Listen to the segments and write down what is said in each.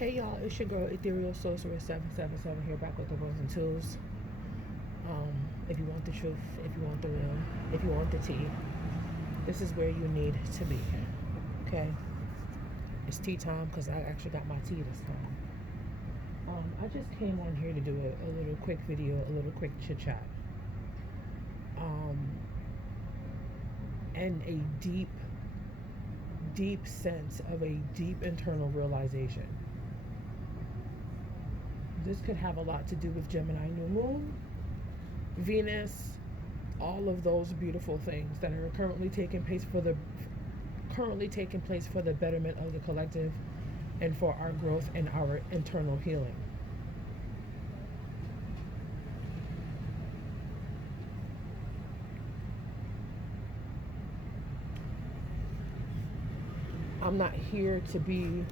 Hey y'all, it's your girl Ethereal Sorceress 777 here, back with the ones and twos. If you want the truth, if you want the real, if you want the tea, this is where you need to be. Okay, it's tea time because I actually got my tea this time. I just came on here to do a little quick video, a little quick chit chat, um, and a deep sense of a deep internal realization. This could have a lot to do with Gemini new moon, Venus, all of those beautiful things that are currently taking place for the betterment of the collective and for our growth and our internal healing. I'm not here to be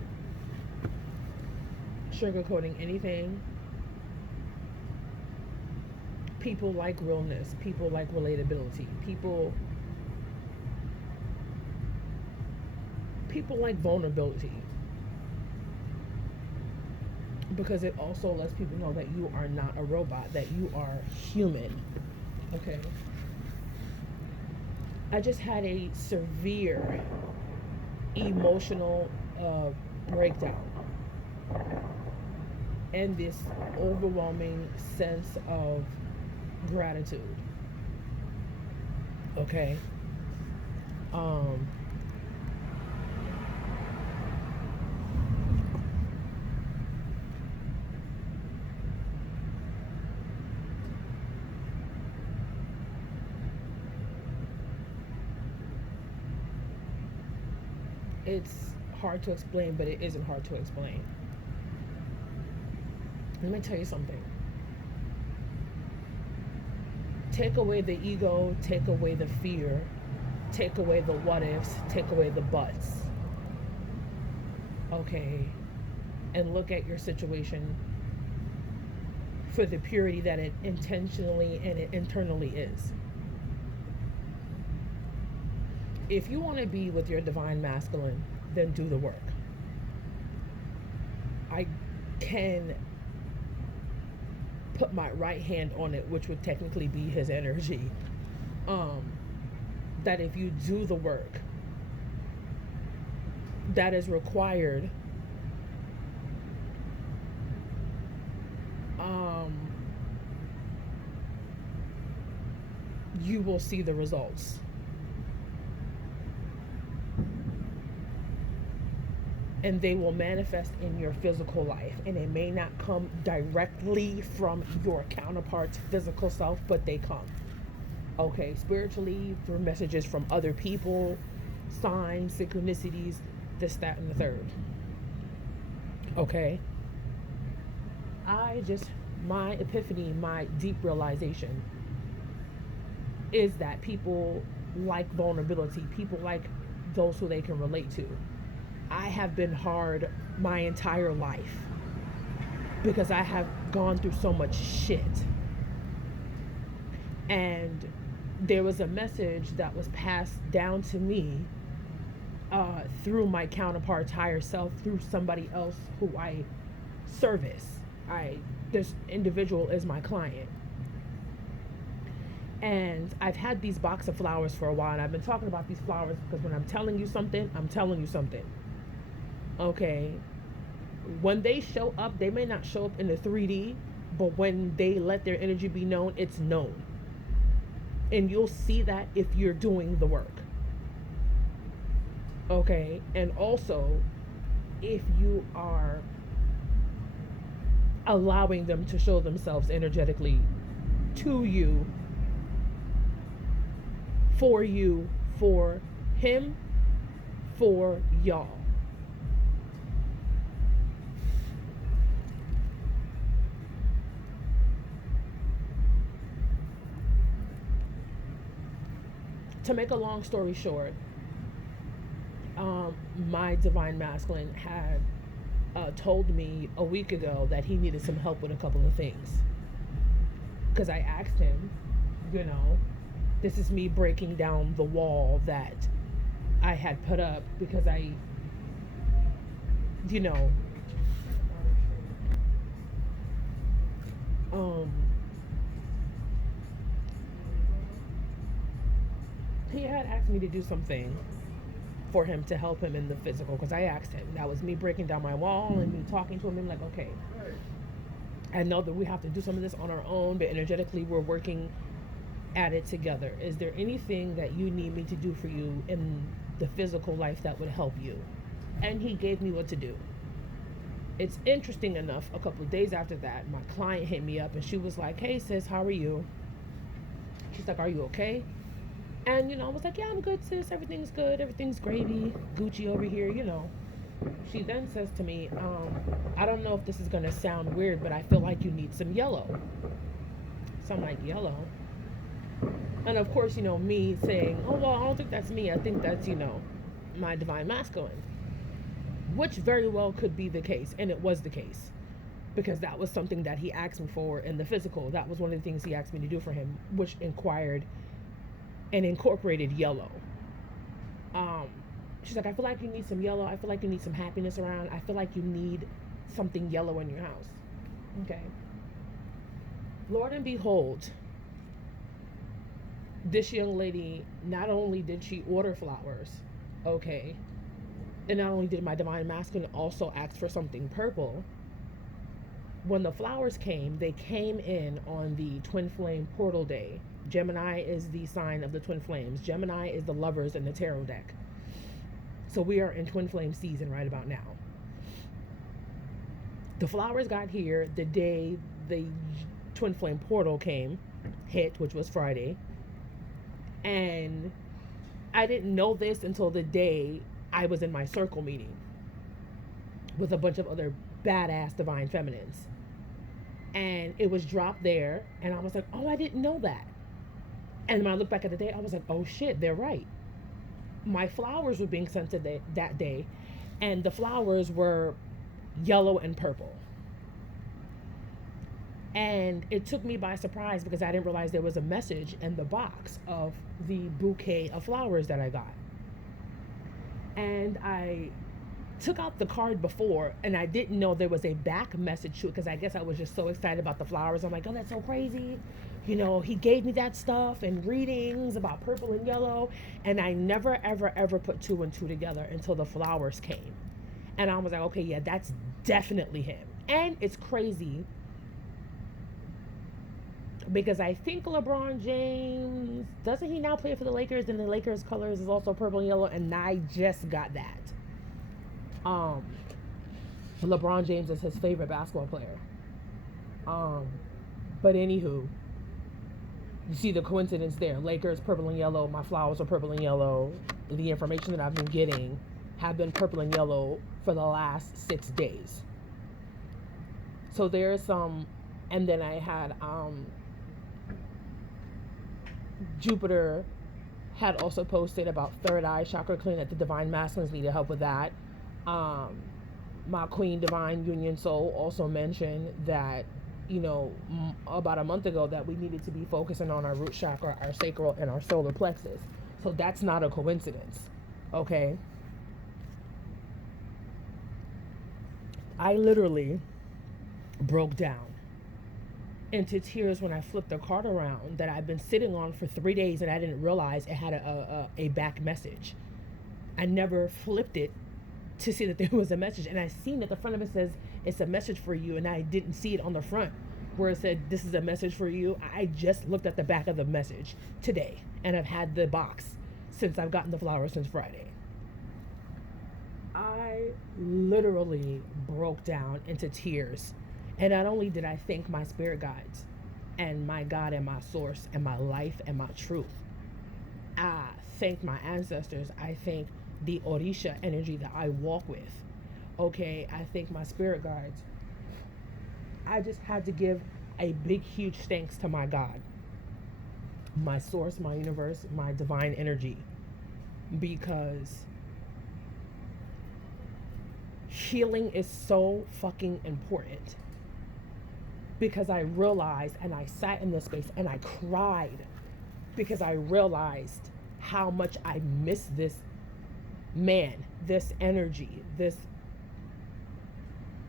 sugarcoating anything. People like realness, people like relatability, people like vulnerability, because it also lets people know that you are not a robot, that you are human. Okay, I just had a severe emotional breakdown and this overwhelming sense of gratitude. Okay, it's hard to explain, but it isn't hard to explain. Let me tell you something. Take away the ego, take away the fear, take away the what ifs, take away the buts. Okay, and look at your situation for the purity that it intentionally and it internally is. If you want to be with your divine masculine, then do the work. I can put my right hand on it, which would technically be his energy. That if you do the work that is required, you will see the results. And they will manifest in your physical life. And it may not come directly from your counterpart's physical self, but they come. Okay, spiritually, through messages from other people, signs, synchronicities, this, that, and the third. Okay? My epiphany, my deep realization is that people like vulnerability, people like those who they can relate to. I have been hard my entire life because I have gone through so much shit. And there was a message that was passed down to me through my counterpart's higher self, through somebody else who I service. This individual is my client. And I've had these box of flowers for a while, and I've been talking about these flowers because when I'm telling you something, I'm telling you something. Okay, when they show up, they may not show up in the 3D, but when they let their energy be known, it's known. And you'll see that if you're doing the work. Okay, and also if you are allowing them to show themselves energetically to you, for him, for y'all. To make a long story short, my divine masculine had told me a week ago that he needed some help with a couple of things. Because I asked him, this is me breaking down the wall that I had put up because I Um, he had asked me to do something for him to help him in the physical because I asked him. That was me breaking down my wall and me talking to him. I'm like, okay, I know that we have to do some of this on our own, but energetically we're working at it together. Is there anything that you need me to do for you in the physical life that would help you? And he gave me what to do. It's interesting enough, a couple of days after that, my client hit me up and she was like, hey sis, how are you? She's like, are you okay? And I was like, yeah, I'm good, sis. Everything's good. Everything's gravy. Gucci over here. She then says to me, I don't know if this is going to sound weird, but I feel like you need some yellow. So I'm like, yellow? And of course, me saying, oh, well, I don't think that's me. I think that's, my divine masculine. Which very well could be the case. And it was the case. Because that was something that he asked me for in the physical. That was one of the things he asked me to do for him, which incorporated yellow. She's like, I feel like you need some yellow. I feel like you need some happiness around. I feel like you need something yellow in your house. Okay. Lord and behold, this young lady, not only did she order flowers, okay, and not only did my divine masculine also ask for something purple. When the flowers came, they came in on the twin flame portal day. Gemini is the sign of the twin flames. Gemini is the lovers in the tarot deck. So we are in twin flame season right about now. The flowers got here the day the twin flame portal hit, which was Friday. And I didn't know this until the day I was in my circle meeting with a bunch of other badass divine feminines. And it was dropped there. And I was like, oh, I didn't know that. And when I look back at the day, I was like, oh shit, they're right. My flowers were being sent that day, and the flowers were yellow and purple. And it took me by surprise because I didn't realize there was a message in the box of the bouquet of flowers that I got. And I took out the card before, and I didn't know there was a back message to it because I guess I was just so excited about the flowers. I'm like, oh, that's so crazy. He gave me that stuff and readings about purple and yellow, and I never, ever, ever put two and two together until the flowers came. And I was like, okay, yeah, that's definitely him. And it's crazy because I think LeBron James, doesn't he now play for the Lakers, and the Lakers colors is also purple and yellow, and I just got that. LeBron James is his favorite basketball player. But anywho, you see the coincidence there. Lakers, purple and yellow. My flowers are purple and yellow. The information that I've been getting have been purple and yellow for the last 6 days. So there's some, and then I had, Jupiter had also posted about third eye chakra clean, that the divine masculines needed help with that. My queen divine union soul also mentioned that, about a month ago, that we needed to be focusing on our root chakra, our sacral, and our solar plexus. So that's not a coincidence. Okay. I literally broke down into tears when I flipped the card around that I've been sitting on for 3 days, and I didn't realize it had a back message. I never flipped it to see that there was a message, and I seen at the front of it says it's a message for you, and I didn't see it on the front where it said this is a message for you. I just looked at the back of the message today, and I've had the box since I've gotten the flowers since Friday. I literally broke down into tears, and not only did I thank my spirit guides and my God and my source and my life and my truth, I thanked my ancestors. I thank the Orisha energy that I walk with. Okay, I thank my spirit guides. I just had to give a big, huge thanks to my God, my source, my universe, my divine energy, because healing is so fucking important. Because I realized, and I sat in this space and I cried because I realized how much I miss this man, this energy, this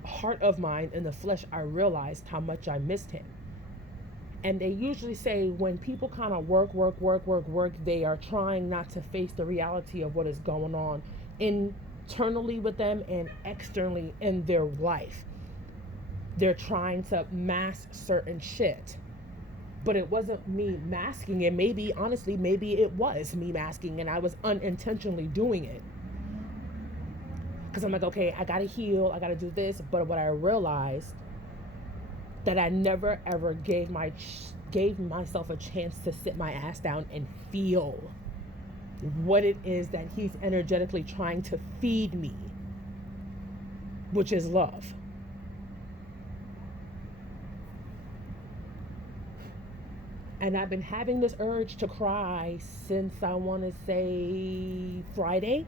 heart of mine in the flesh. I realized how much I missed him. And they usually say when people kind of work, they are trying not to face the reality of what is going on internally with them and externally in their life. They're trying to mask certain shit. But it wasn't me masking it. Maybe, honestly, maybe it was me masking and I was unintentionally doing it. Because I'm like, okay, I gotta heal, I gotta do this. But what I realized that I never ever gave myself a chance to sit my ass down and feel what it is that he's energetically trying to feed me, which is love. And I've been having this urge to cry since I want to say Friday.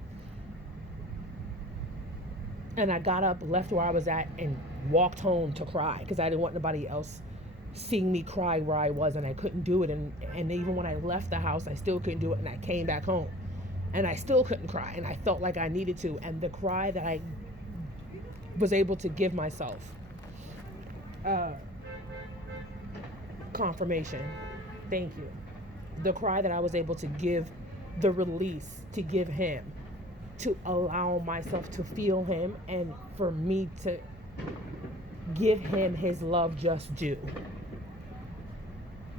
And I got up, left where I was at, and walked home to cry because I didn't want nobody else seeing me cry where I was, and I couldn't do it. And even when I left the house, I still couldn't do it, and I came back home. And I still couldn't cry, and I felt like I needed to. And the cry that I was able to give myself, confirmation, thank you. The cry that I was able to give, the release to give him, to allow myself to feel him, and for me to give him his love just due.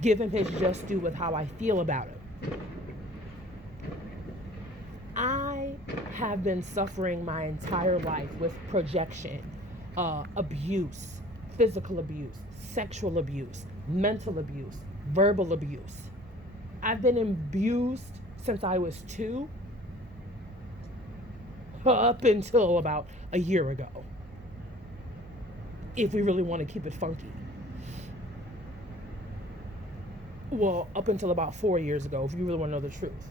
Give him his just due with how I feel about him. I have been suffering my entire life with projection, abuse, physical abuse, sexual abuse, mental abuse, verbal abuse. I've been abused since I was 2 up until about a year ago, if we really want to keep it funky. Well, up until about 4 years ago, if you really want to know the truth.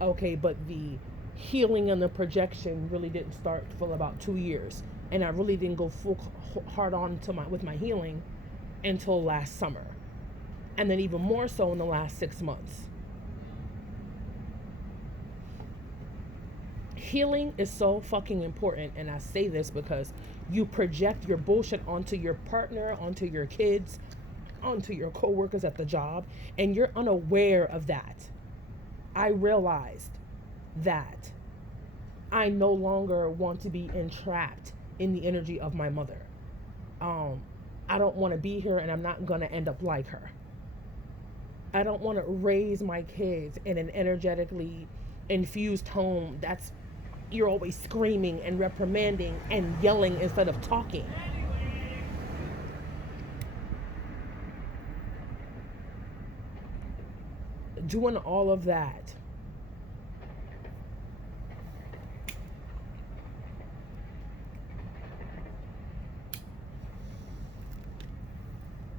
Okay, but the healing and the projection really didn't start for about 2 years, and I really didn't go full hard on to with my healing until last summer, and then even more so in the last 6 months. Healing is so fucking important, and I say this because you project your bullshit onto your partner, onto your kids, onto your coworkers at the job, and you're unaware of that. I realized that I no longer want to be entrapped in the energy of my mother. I don't want to be here, and I'm not going to end up like her. I don't want to raise my kids in an energetically infused home that's you're always screaming and reprimanding and yelling instead of talking. Doing all of that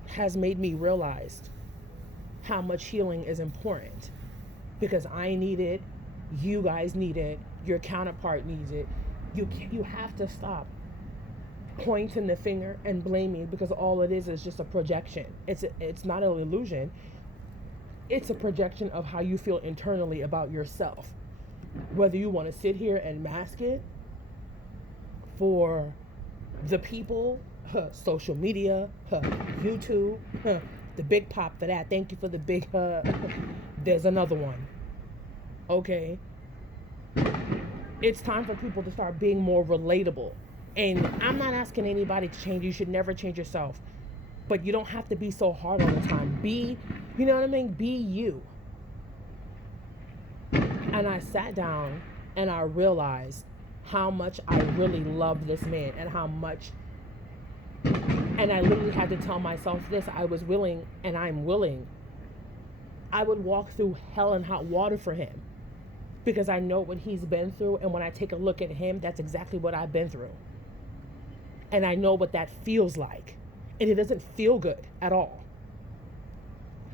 has made me realize how much healing is important, because I need it, you guys need it, your counterpart needs it. You have to stop pointing the finger and blaming, because all it is just a projection. It's not an illusion. It's a projection of how you feel internally about yourself. Whether you want to sit here and mask it for the people, social media, YouTube, the big pop for that. Thank you for the big, there's another one. Okay. It's time for people to start being more relatable. And I'm not asking anybody to change. You should never change yourself. But you don't have to be so hard all the time. Be, you know what I mean? Be you. And I sat down and I realized how much I really love this man, and how much, and I literally had to tell myself this: I was willing, and I'm willing. I would walk through hell and hot water for him, because I know what he's been through. And when I take a look at him, that's exactly what I've been through. And I know what that feels like. And it doesn't feel good at all.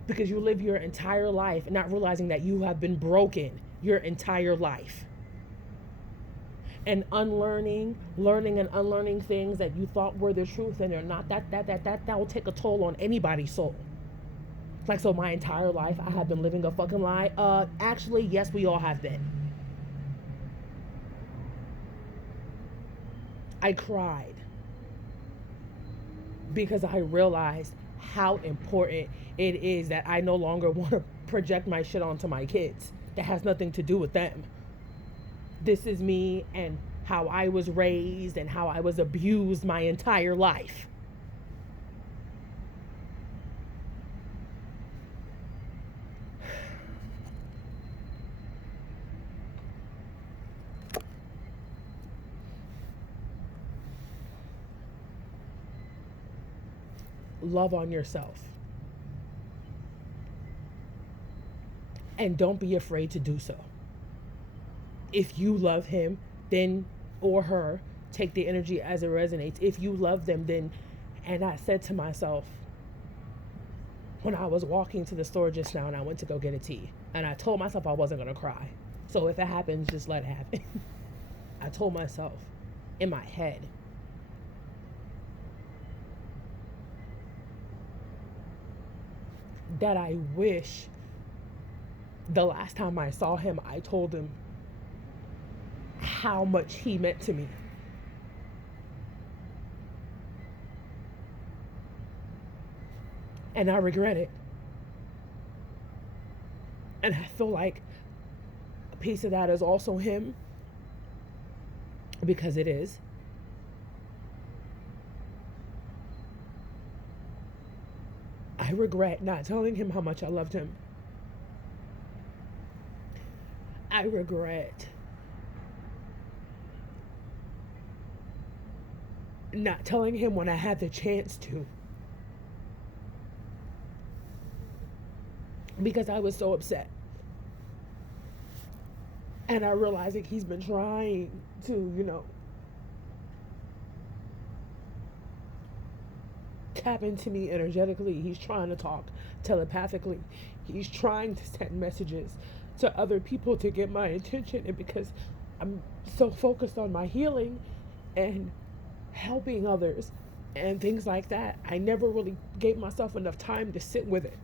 Because you live your entire life not realizing that you have been broken your entire life. And unlearning, learning and unlearning things that you thought were the truth, and they're not. That will take a toll on anybody's soul. Like, so my entire life I have been living a fucking lie. Actually, yes, we all have been. I cried because I realized how important it is that I no longer want to project my shit onto my kids. That has nothing to do with them. This is me and how I was raised and how I was abused my entire life. Love on yourself. And don't be afraid to do so. If you love him, then, or her, take the energy as it resonates. If you love them, then, and I said to myself, when I was walking to the store just now and I went to go get a tea, and I told myself I wasn't going to cry. So if it happens, just let it happen. I told myself in my head, that I wish the last time I saw him, I told him how much he meant to me. And I regret it. And I feel like a piece of that is also him, because it is. I regret not telling him how much I loved him. I regret not telling him when I had the chance to, because I was so upset. And I realized that he's been trying to, tap into me energetically. He's trying to talk telepathically. He's trying to send messages to other people to get my attention. And because I'm so focused on my healing and helping others and things like that, I never really gave myself enough time to sit with it.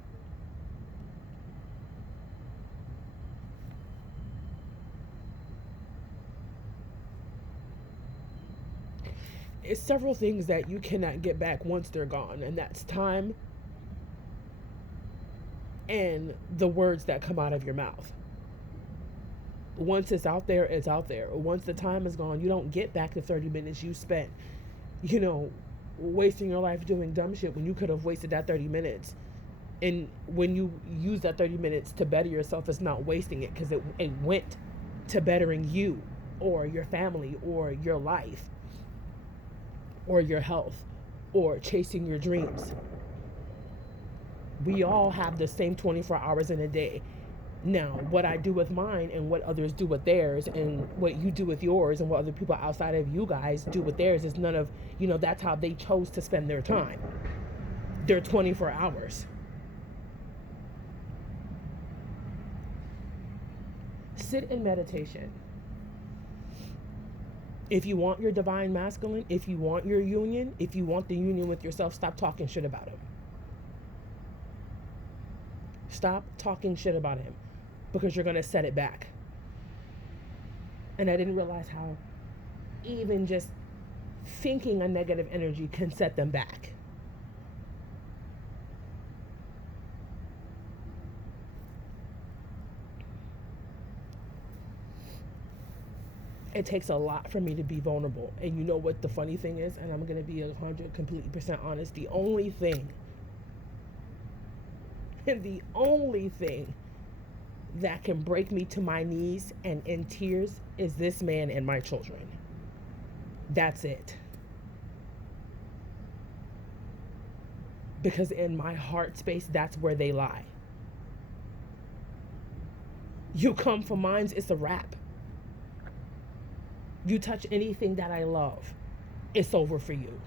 It's several things that you cannot get back once they're gone, and that's time and the words that come out of your mouth. Once it's out there, it's out there. Once the time is gone, you don't get back the 30 minutes you spent, wasting your life doing dumb shit when you could have wasted that 30 minutes. And when you use that 30 minutes to better yourself, it's not wasting it, because it went to bettering you or your family or your life or your health or chasing your dreams. We all have the same 24 hours in a day. Now, what I do with mine and what others do with theirs, and what you do with yours and what other people outside of you guys do with theirs, is none of, that's how they chose to spend their time. Their 24 hours. Sit in meditation. If you want your divine masculine, if you want your union, if you want the union with yourself, stop talking shit about him. Stop talking shit about him, because you're going to set it back. And I didn't realize how even just thinking a negative energy can set them back. It takes a lot for me to be vulnerable. And you know what the funny thing is? And I'm going to be 100% honest. The only thing that can break me to my knees and in tears is this man and my children. That's it. Because in my heart space, that's where they lie. You come for mine, it's a wrap. You touch anything that I love, it's over for you.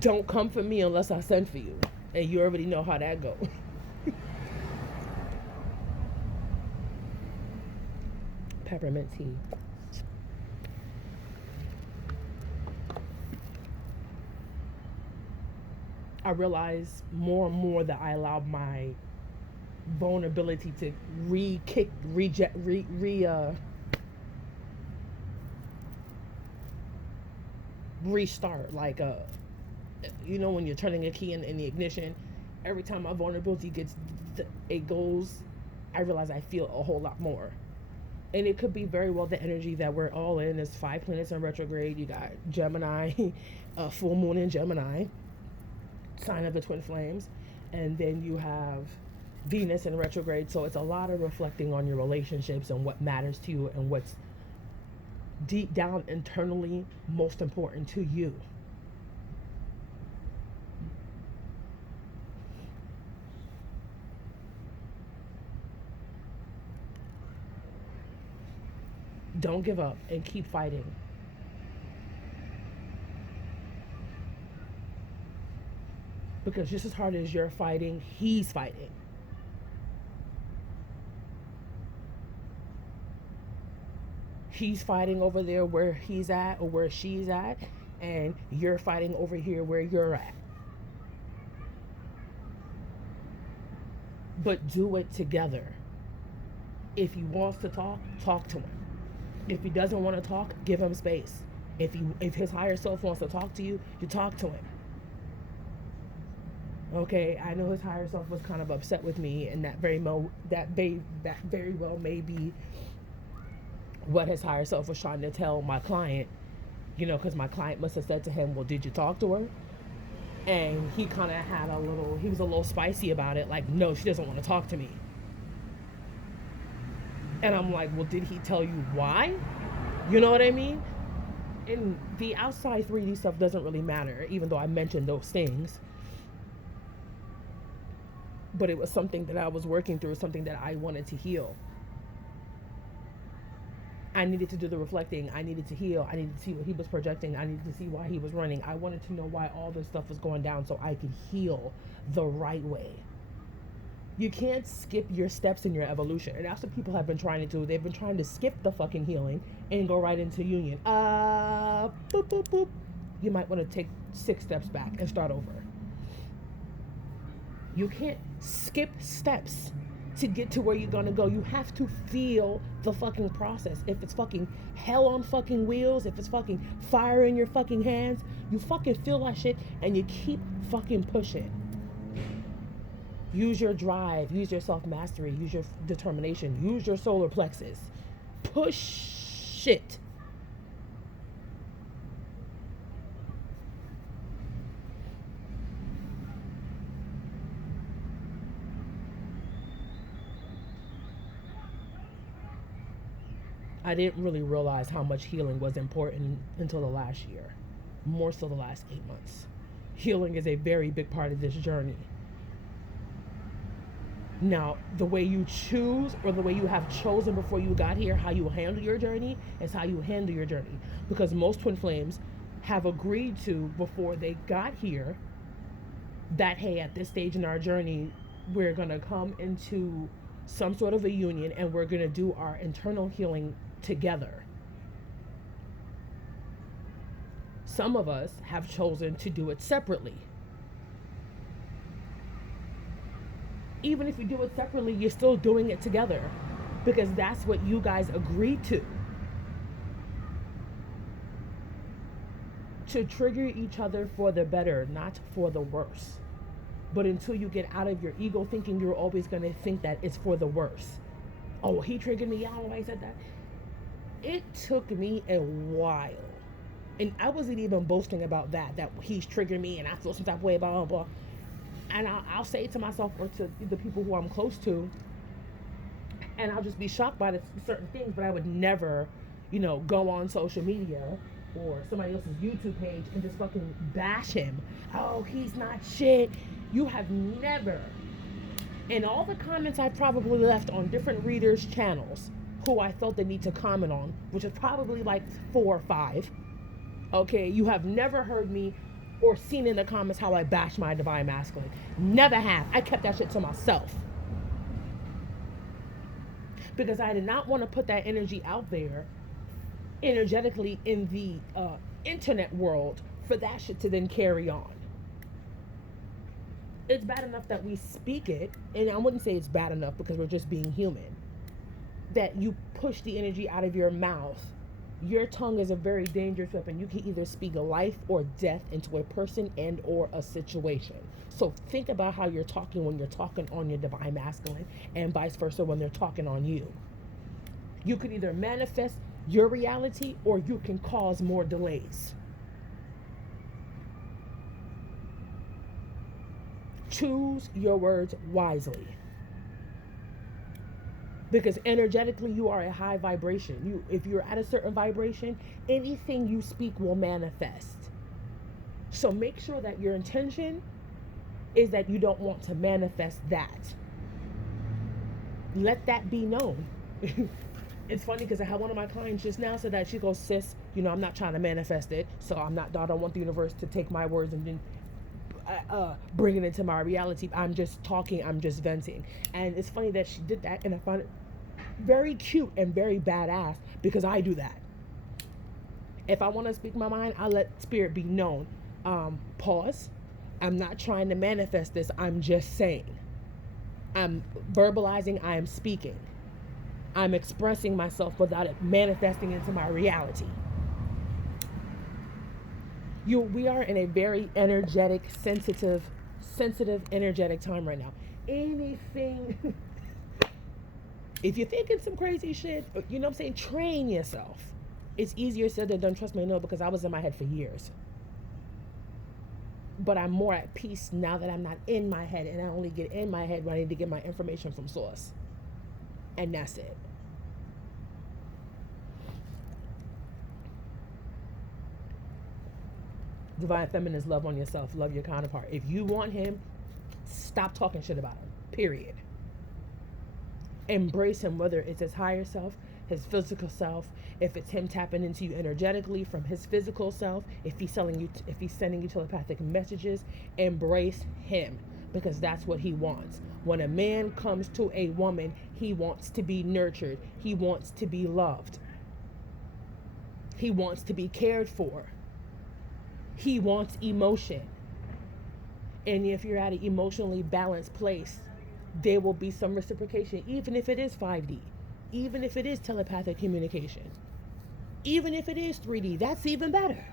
Don't come for me unless I send for you. And you already know how that goes. Peppermint tea. I realize more and more that I allow my vulnerability to restart, like when you're turning a key in the ignition. Every time my vulnerability it goes, I realize I feel a whole lot more. And it could be very well the energy that we're all in. There's 5 planets in retrograde. You got Gemini, full moon in Gemini, sign of the twin flames, and then you have Venus in retrograde. So it's a lot of reflecting on your relationships and what matters to you and what's deep down internally most important to you. Don't give up and keep fighting. Because just as hard as you're fighting, he's fighting. He's fighting over there where he's at or where she's at, and you're fighting over here where you're at. But do it together. If he wants to talk, talk to him. If he doesn't want to talk, give him space. If his higher self wants to talk to you, you talk to him. Okay, I know his higher self was kind of upset with me, and that very well may be what his higher self was trying to tell my client. Because my client must have said to him, "Well, did you talk to her?" And he kind of he was a little spicy about it, like, "No, she doesn't want to talk to me." And I'm like, "Well, did he tell you why?" You know what I mean? And the outside 3D stuff doesn't really matter, even though I mentioned those things. But it was something that I was working through, something that I wanted to heal. I needed to do the reflecting. I needed to heal. I needed to see what he was projecting. I needed to see why he was running. I wanted to know why all this stuff was going down so I could heal the right way. You can't skip your steps in your evolution. And that's what people have been trying to do. They've been trying to skip the fucking healing and go right into union. Boop, boop, boop. You might want to take 6 steps back and start over. You can't skip steps to get to where you're gonna go. You have to feel the fucking process. If it's fucking hell on fucking wheels, if it's fucking fire in your fucking hands, you fucking feel that shit and you keep fucking pushing. Use your drive, use your self-mastery, use your determination, use your solar plexus. Push it. I didn't really realize how much healing was important until the last year, more so the last 8 months. Healing is a very big part of this journey. Now, the way you choose or the way you have chosen before you got here, how you handle your journey is how you handle your journey. Because most twin flames have agreed to, before they got here, that, hey, at this stage in our journey, we're going to come into some sort of a union and we're going to do our internal healing together. Some of us have chosen to do it separately. Even if you do it separately, you're still doing it together because that's what you guys agreed to trigger each other for the better, not for the worse. But until you get out of your ego thinking, you're always going to think that it's for the worse. Oh, he triggered me. I don't know why he said that. It took me a while. And I wasn't even boasting about that he's triggered me and I feel some type of way, blah, blah, blah. And I'll say to myself or to the people who I'm close to, and I'll just be shocked by certain things, but I would never, go on social media or somebody else's YouTube page and just fucking bash him. Oh, he's not shit. You have never, in all the comments I probably left on different readers' channels who I felt the need to comment on, which is probably like 4 or 5, okay, you have never heard me or seen in the comments how I bash my divine masculine. Never have. I kept that shit to myself. Because I did not want to put that energy out there energetically in the internet world for that shit to then carry on. It's bad enough that we speak it, and I wouldn't say it's bad enough because we're just being human, that you push the energy out of your mouth Your tongue is a very dangerous weapon. You can either speak life or death into a person and or a situation. So think about how you're talking when you're talking on your divine masculine, and vice versa when they're talking on you. You could either manifest your reality or you can cause more delays. Choose your words wisely. Because energetically you are a high vibration. If you're at a certain vibration, anything you speak will manifest. So make sure that your intention is that you don't want to manifest that. Let that be known. It's funny because I had one of my clients just now said that she goes, sis, I'm not trying to manifest it, so I don't want the universe to take my words and then bring it into my reality. I'm just talking, I'm just venting. And it's funny that she did that, and I find it very cute and very badass because I do that. If I want to speak my mind, I let spirit be known. Pause. I'm not trying to manifest this, I'm just saying. I'm verbalizing, I am speaking. I'm expressing myself without it manifesting into my reality. We are in a very energetic, sensitive, energetic time right now. Anything, if you're thinking some crazy shit, you know what I'm saying, train yourself. It's easier said than done, trust me, I know, because I was in my head for years. But I'm more at peace now that I'm not in my head, and I only get in my head when I need to get my information from source. And that's it. Divine feminine is love on yourself, love your counterpart. If you want him, stop talking shit about him, period. Embrace him, whether it's his higher self, his physical self, if it's him tapping into you energetically from his physical self, if he's sending you telepathic messages, embrace him, because that's what he wants. When a man comes to a woman, he wants to be nurtured, he wants to be loved, he wants to be cared for, he wants emotion. And if you're at an emotionally balanced place, there will be some reciprocation, even if it is 5D, even if it is telepathic communication, even if it is 3D, that's even better.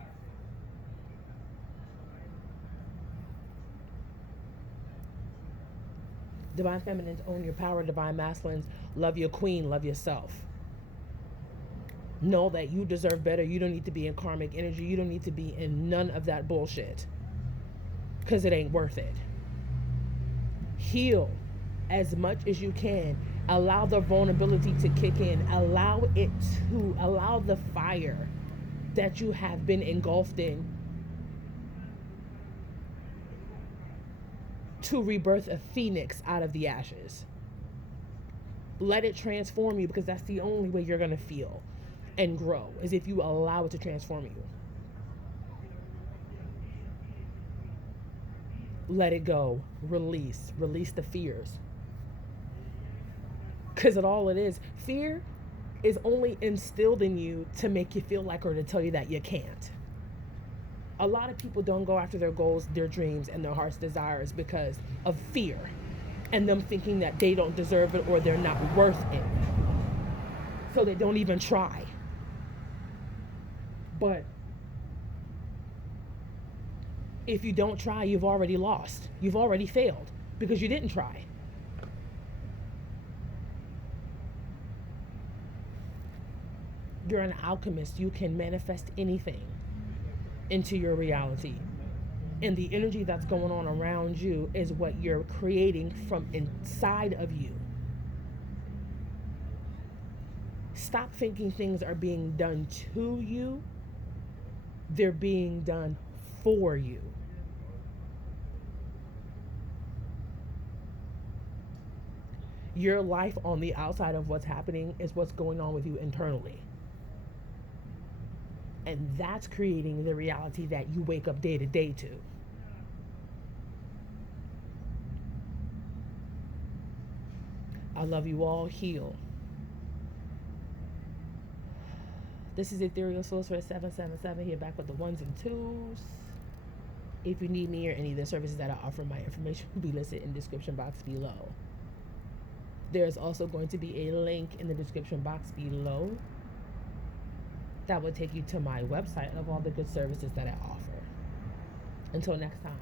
Divine feminines, own your power. Divine masculines, love your queen, love yourself. Know that you deserve better. You don't need to be in karmic energy. You don't need to be in none of that bullshit, because it ain't worth it. Heal as much as you can. Allow the vulnerability to kick in. Allow the fire that you have been engulfed in to rebirth a phoenix out of the ashes. Let it transform you, because that's the only way you're going to feel and grow, is if you allow it to transform you. Let it go. Release the fears, because all it is, fear is only instilled in you to make you feel like, or to tell you that you can't. A lot of people don't go after their goals, their dreams, and their heart's desires because of fear and them thinking that they don't deserve it or they're not worth it, so they don't even try. But if you don't try, you've already lost. You've already failed because you didn't try. You're an alchemist. You can manifest anything into your reality. And the energy that's going on around you is what you're creating from inside of you. Stop thinking things are being done to you. They're being done for you. Your life on the outside of what's happening is what's going on with you internally. And that's creating the reality that you wake up day to day to. I love you all. Heal. This is Ethereal Sorcerer 777 here, back with the ones and twos. If you need me or any of the services that I offer, my information will be listed in the description box below. There's also going to be a link in the description box below that will take you to my website of all the good services that I offer. Until next time.